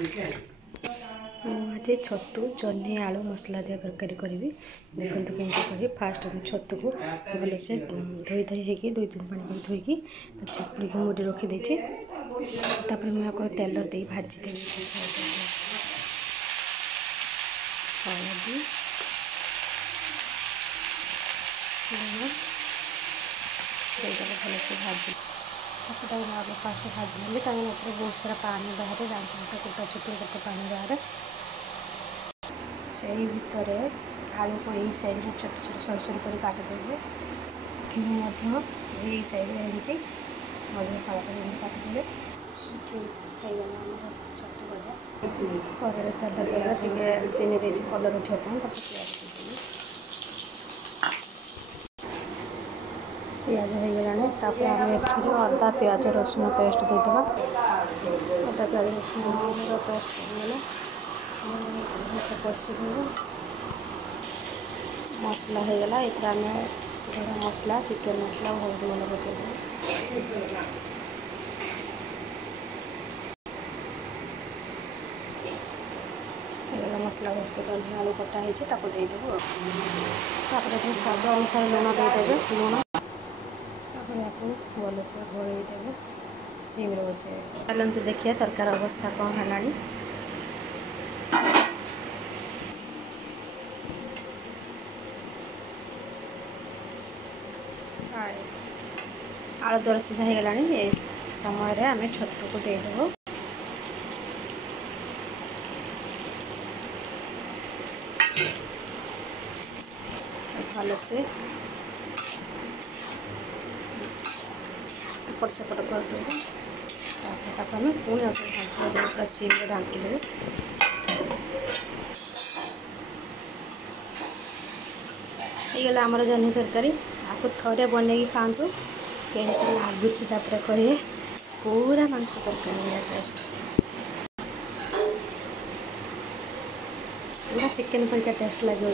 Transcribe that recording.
आज छतु जह्नी आलू मसला दिया तरकारी करी देखते केमती करी फास्ट छतु को भलसे धोई धोई होगी 2-3 पानी कर धोईकी चिपुड़ी की मुड़ी रखीदे मुझे तेल दे भाजी देवी हलदी भलसे भाजी आगे फास्ट भाजी नेली कहीं बहुत सारा पानी बाहर जानते कुटा छतु के पानी बाहर से भितर आलू को यही साइज छोट छोट सर सर कर काटिदेवे यही साइज एमती मझे फाड़ा कर काटिदेवे ठीक है छतु भजा कड़े तेल देवे टे चीनी दे कलर उठापी पियाज हो गलानी आम अदा पियाज रसुण पेस्ट देदेवा अदा पियाज रसुण पेस्ट कषि मसला हो गला ये आम गरम मसला चिकेन मसला हल्दी गुंड पकड़ मसला भर्ती जह्नी आलू कटा होदेदेव स्वाद अनुसार लुण देदेवे लुण भलसे घोड़देवे सिम बसे चलते देखिए तरकार अवस्था कौन है आलू दर सीझा हो गला समय आम छतु को देदेव भलसे एपट सेपट करदेव आम पुणी पूरा सीम ढांकीदेवे ये आमर जह्नी तरकारी आपको थोड़े बनई खातु केमती लगुच कहे पूरा मांस तरकारी टेस्ट पूरा चिकेन परिका टेस्ट लगे।